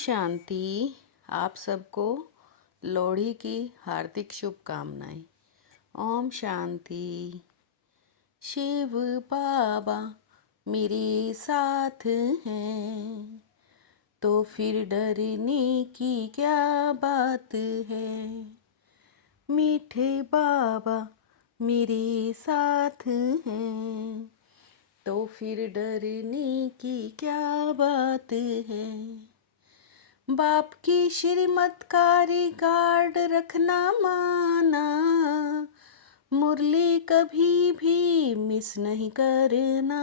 शांति। आप सबको लोहड़ी की हार्दिक शुभकामनाएं। ओम शांति। शिव बाबा मेरे साथ हैं तो फिर डरने की क्या बात है। मीठे बाबा मेरे साथ हैं तो फिर डरने की क्या बात है। बाप की श्रीमत का रिकॉर्ड रखना माना, मुरली कभी भी मिस नहीं करना,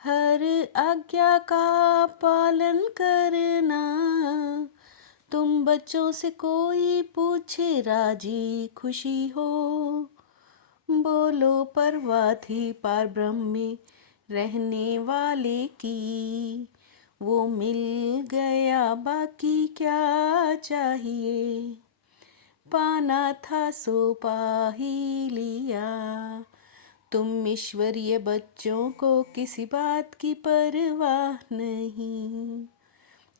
हर आज्ञा का पालन करना। तुम बच्चों से कोई पूछे राजी खुशी हो, बोलो परवाह थी पार ब्रह्म में रहने वाले की, वो मिल गया बाकी क्या चाहिए, पाना था सो पा ही लिया। तुम ईश्वरीय बच्चों को किसी बात की परवाह नहीं,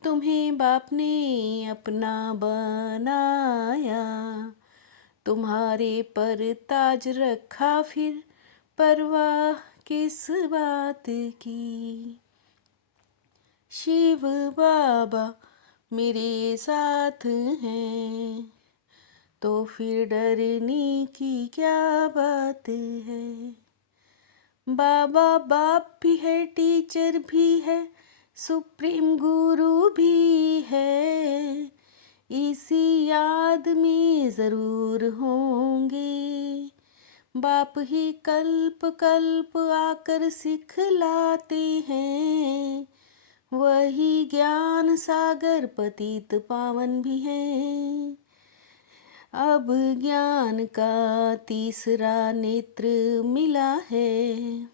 तुम्हें बाप ने अपना बनाया, तुम्हारे पर ताज रखा फिर परवाह किस बात की। शिव बाबा मेरे साथ हैं तो फिर डरने की क्या बात है। बाबा बाप भी है, टीचर भी है, सुप्रीम गुरु भी है, इसी याद में ज़रूर होंगे। बाप ही कल्प कल्प आकर सिखलाते हैं, वही ज्ञान सागर पतित पावन भी है। अब ज्ञान का तीसरा नेत्र मिला है,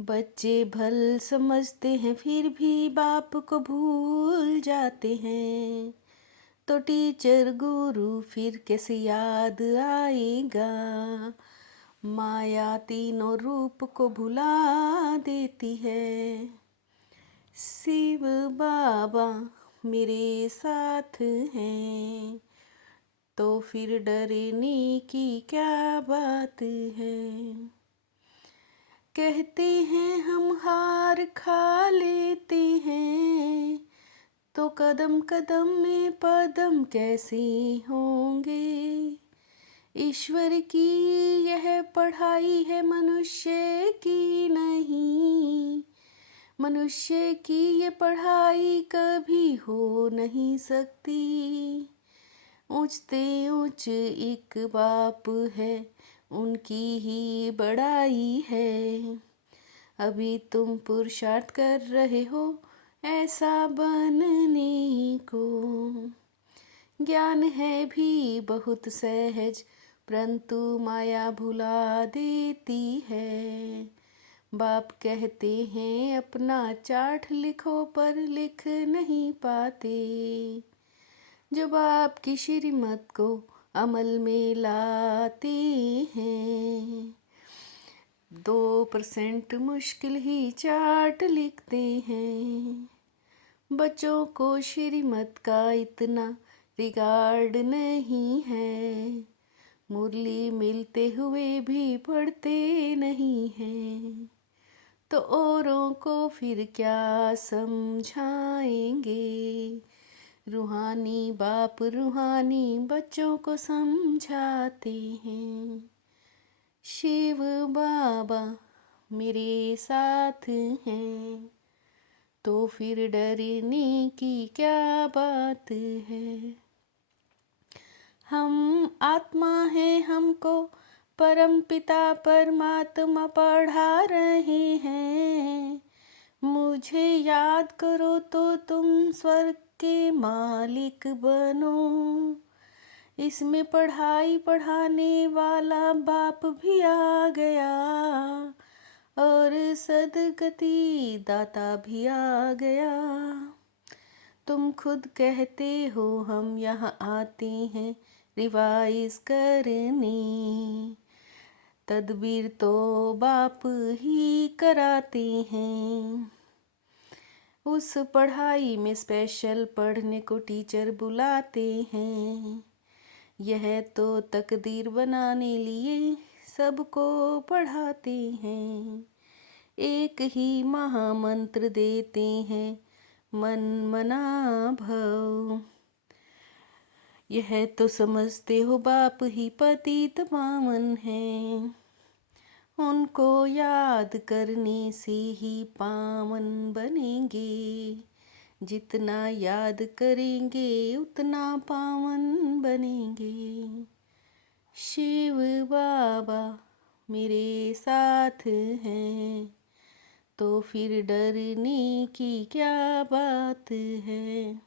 बच्चे भल समझते हैं फिर भी बाप को भूल जाते हैं, तो टीचर गुरु फिर कैसे याद आएगा। माया तीनों रूप को भुला देती है। शिव बाबा मेरे साथ हैं तो फिर डरने की क्या बात है। कहते हैं हम हार खा लेते हैं तो कदम कदम में पदम कैसे होंगे। ईश्वर की यह पढ़ाई है, मनुष्य की नहीं, मनुष्य की ये पढ़ाई कभी हो नहीं सकती। ऊंचते ऊंच एक बाप है, उनकी ही बड़ाई है। अभी तुम पुरुषार्थ कर रहे हो ऐसा बनने को, ज्ञान है भी बहुत सहज परंतु माया भुला देती है। बाप कहते हैं अपना चार्ट लिखो पर लिख नहीं पाते, जो बाप की श्रीमत को अमल में लाते हैं। 2% मुश्किल ही चार्ट लिखते हैं, बच्चों को श्रीमत का इतना रिगार्ड नहीं है, मुरली मिलते हुए भी पढ़ते नहीं हैं, तो औरों को फिर क्या समझाएंगे। रूहानी बाप रूहानी बच्चों को समझाते हैं। शिव बाबा मेरे साथ हैं तो फिर डरने की क्या बात है। हम आत्मा हैं, हमको परम पिता परमात्मा पढ़ा रहे हैं, मुझे याद करो तो तुम स्वर्ग के मालिक बनो। इसमें पढ़ाई पढ़ाने वाला बाप भी आ गया और सदगति दाता भी आ गया। तुम खुद कहते हो हम यहाँ आते हैं रिवाइज करने, तदबीर तो बाप ही कराते हैं। उस पढ़ाई में स्पेशल पढ़ने को टीचर बुलाते हैं। यह तो तकदीर बनाने लिए सबको पढ़ाते हैं। एक ही महामंत्र देते हैं, मन मना भव। यह तो समझते हो बाप ही पतित पावन है। उनको याद करने से ही पावन बनेंगे। जितना याद करेंगे उतना पावन बनेंगे। शिव बाबा मेरे साथ हैं, तो फिर डरने की क्या बात है।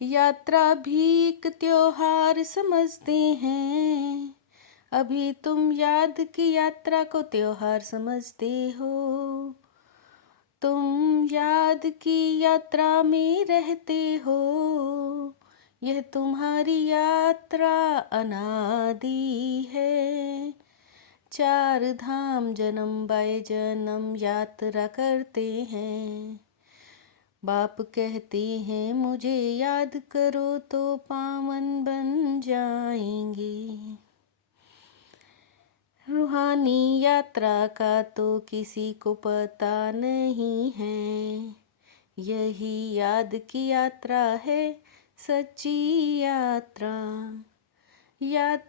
यात्रा भी एक त्योहार समझते हैं। अभी तुम याद की यात्रा को त्योहार समझते हो। तुम याद की यात्रा में रहते हो। यह तुम्हारी यात्रा अनादि है। 4 धाम जन्म बाय जन्म यात्रा करते हैं। बाप कहते हैं मुझे याद करो तो पावन बन जाएंगे। रूहानी यात्रा का तो किसी को पता नहीं है। यही याद की यात्रा है सच्ची यात्रा। याद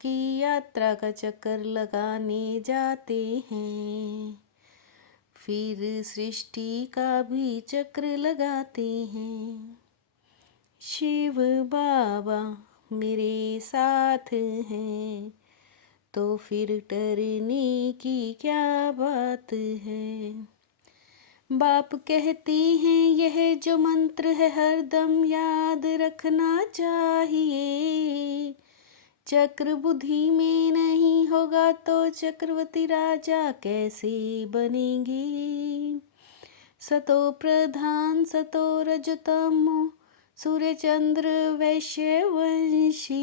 की यात्रा का चक्कर लगाने जाते हैं, फिर सृष्टि का भी चक्र लगाते हैं। शिव बाबा मेरे साथ हैं, तो फिर डरने की क्या बात है। बाप कहते हैं यह जो मंत्र है हरदम याद रखना चाहिए। चक्र बुद्धि में नहीं होगा तो चक्रवर्ती राजा कैसे बनेंगे। सतो प्रधान सतो रजतमो सूर्य चंद्र वैश्य वंशी।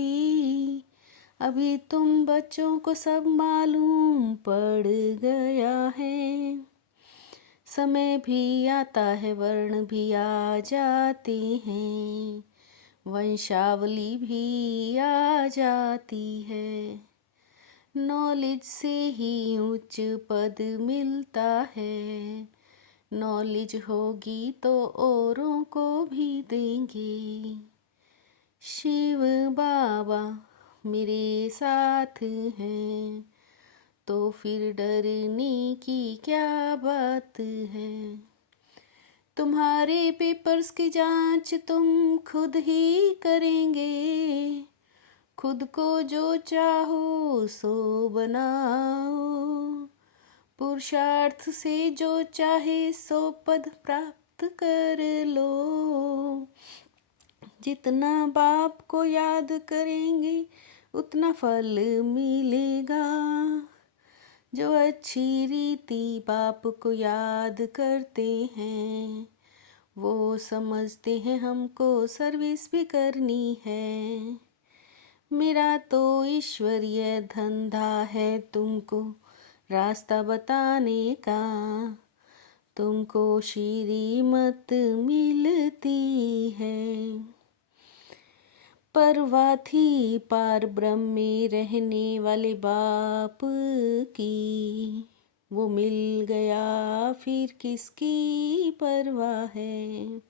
अभी तुम बच्चों को सब मालूम पड़ गया है। समय भी आता है वर्ण भी आ जाते हैं, वंशावली भी आ जाती है। नॉलेज से ही उच्च पद मिलता है। नॉलेज होगी तो औरों को भी देंगे। शिव बाबा मेरे साथ हैं, तो फिर डरने की क्या बात है। तुम्हारे पेपर्स की जांच तुम खुद ही करेंगे। खुद को जो चाहो सो बनाओ। पुरुषार्थ से जो चाहे सो पद प्राप्त कर लो। जितना बाप को याद करेंगे उतना फल मिलेगा। जो अच्छी रीति बाप को याद करते हैं, वो समझते हैं हमको सर्विस भी करनी है। मेरा तो ईश्वरीय धंधा है तुमको रास्ता बताने का। तुमको श्रीमत मिलती है। परवा थी पार ब्रह्म में रहने वाले बाप की। वो मिल गया फिर किसकी परवाह है।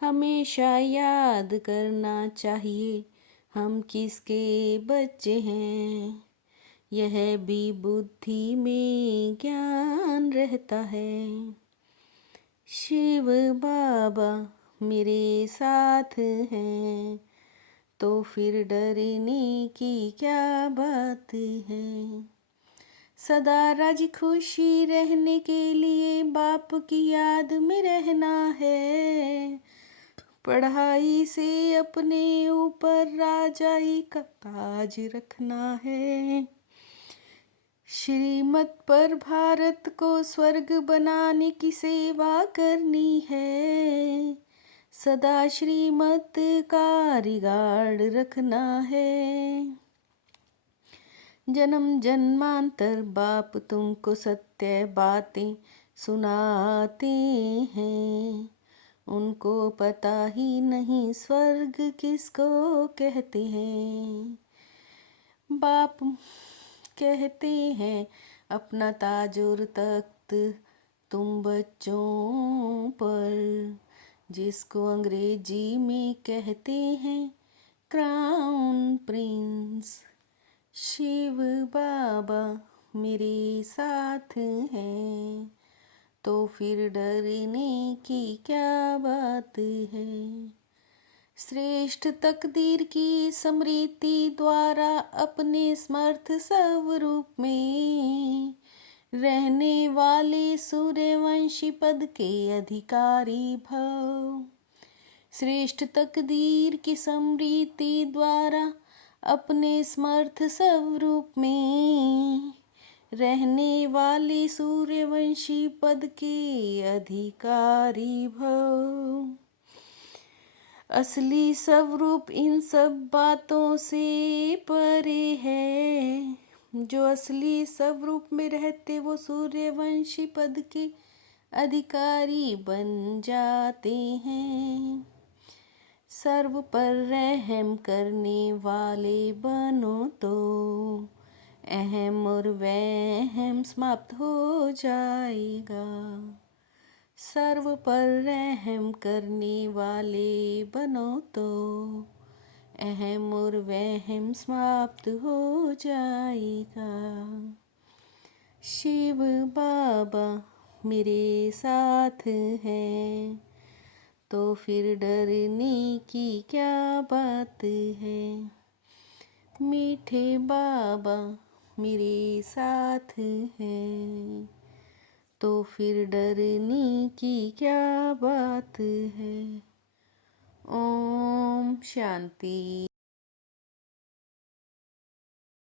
हमेशा याद करना चाहिए हम किसके बच्चे हैं। यह भी बुद्धि में ज्ञान रहता है। शिव बाबा मेरे साथ हैं, तो फिर डरने की क्या बात है। सदा राजी खुशी रहने के लिए बाप की याद में रहना है। पढ़ाई से अपने ऊपर राजाई का ताज रखना है। श्रीमत पर भारत को स्वर्ग बनाने की सेवा करनी है। सदा श्रीमत का रिगार्ड रखना है। जन्म जन्मांतर बाप तुमको सत्य बातें सुनाते हैं। उनको पता ही नहीं स्वर्ग किसको कहते हैं। बाप कहते हैं अपना ताज और तख्त तुम बच्चों पर, जिसको अंग्रेजी में कहते हैं क्राउन प्रिंस। शिव बाबा मेरे साथ हैं, तो फिर डरने की क्या बात है। श्रेष्ठ तकदीर की स्मृति द्वारा अपने समर्थ स्वरूप में रहने वाले सूर्यवंशी पद के अधिकारी भव। श्रेष्ठ तकदीर की स्मृति द्वारा अपने समर्थ स्वरूप में रहने वाले सूर्यवंशी पद के अधिकारी भव। असली स्वरूप इन सब बातों से परे है। जो असली स्वरूप में रहते वो सूर्यवंशी पद के अधिकारी बन जाते हैं। सर्व पर रहम करने वाले बनो तो अहम और वहम समाप्त हो जाएगा। सर्व पर रहम करने वाले बनो तो अहम और वहम समाप्त हो जाएगा। शिव बाबा मेरे साथ हैं, तो फिर डरने की क्या बात है। मीठे बाबा मेरे साथ हैं, तो फिर डरने की क्या बात है। ओम शांति।